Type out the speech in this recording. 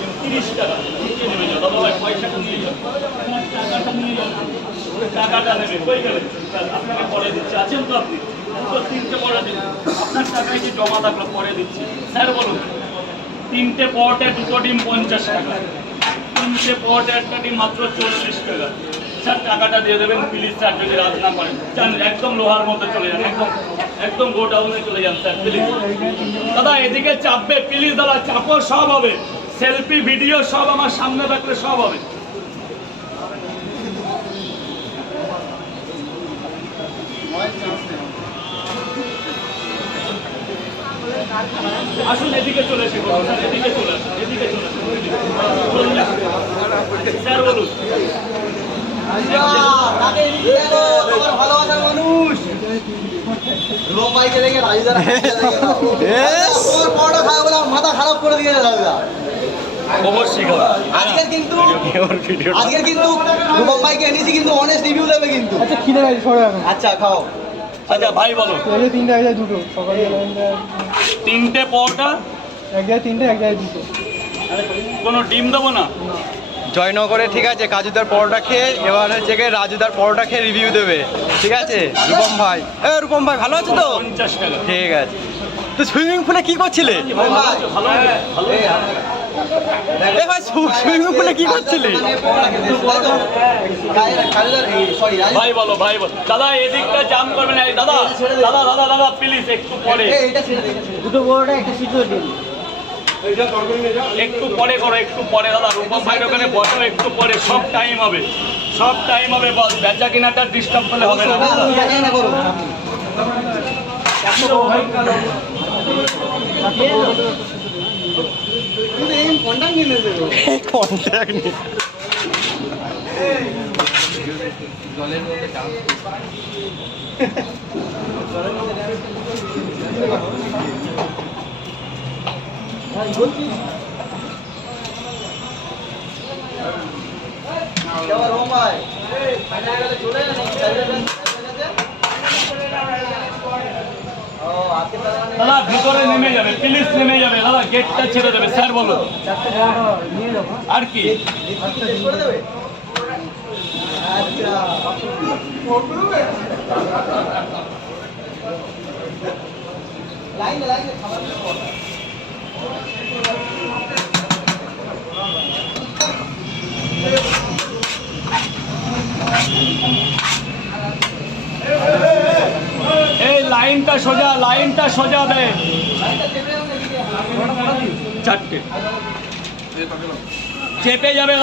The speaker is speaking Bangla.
দিন 30 টাকা নিয়ে নেবে যাও দাদা ভাই পয়সাটা নিয়ে যাও টাকাটা নিয়ে যাও টাকাটা নেবে কই গেলেন আপনাকে পরে দিচ্ছি আছেন তো আপনি তো 3টে পরে দিন আপনার টাকায় যে জমা থাকলো পরে দিচ্ছি স্যার বলুন 3টে পরোটা 2টো ডিম 50 টাকা 3টে পরোটা একটা ডিম মাত্র 40 টাকা স্যার টাকাটা দিয়ে দেবেন প্লিজ স্যার যদি রাত না করেন চান একদম লোহার মধ্যে চলে যান একদম গোডাউনে চলে যান স্যার প্লিজ দাদা এদিকে চাপবে প্লিজ দাদা চাপো সব হবে সেলফি ভিডিও সব আমার সামনে রাখলে সব হবে আসুন এদিকে চলে এসে স্যার এদিকে চলে আসুন এদিকে চলে আসুন স্যার বলুন ভালোবাসার মানুষ মাথা খারাপ করে দিয়ে অবশ্যই আজকে কিন্তু রূপম ভাইকে এনেছি কিন্তু অনেস্ট রিভিউ দেবে কিন্তু আচ্ছা খিদে গেছে সরে রাখুন আচ্ছা খাও আচ্ছা ভাই বলো এই যে 3টে এক জায়গায় 2টো সকালে 3টে পরোটা এক জায়গায় 3টে এক জায়গায় 2টো কোনো ডিম দেবো না জয়নগরে ঠিক আছে কাজুদার পরোটা খেয়ে এবার হচ্ছে গিয়ে রাজুদার পরোটা খেয়ে রিভিউ দেবে ঠিক আছে রূপম ভাই ভালো আছে তো 50 টাকা ঠিক আছে তো সুইমিং পুলে কি করছিলে এ ভাই সুইমিং পুলে কি করছিলে ভাই বলো দাদা এদিকটা জাম করবে না দাদা দাদা দাদা দাদা প্লিজ একটু পরে দুটো বড়টা একটা সিদ্ধ দিন একটু পরে করো একটু পরে দাদা রূপম ভাইয়ের ওখানে বসো একটু পরে সব টাইম হবে বস বেচা কিনাটা ডিস্টার্ব করলে হবে না কন্ট্যাক্ট নেই দাদা ভিতরে নেমে যাবে প্লিজ নেমে যাবে দাদা গেটটা ছেড়ে দেবে স্যার বলো আর কি এই লাইনটা সোজা দে 4টে চেপে যাবে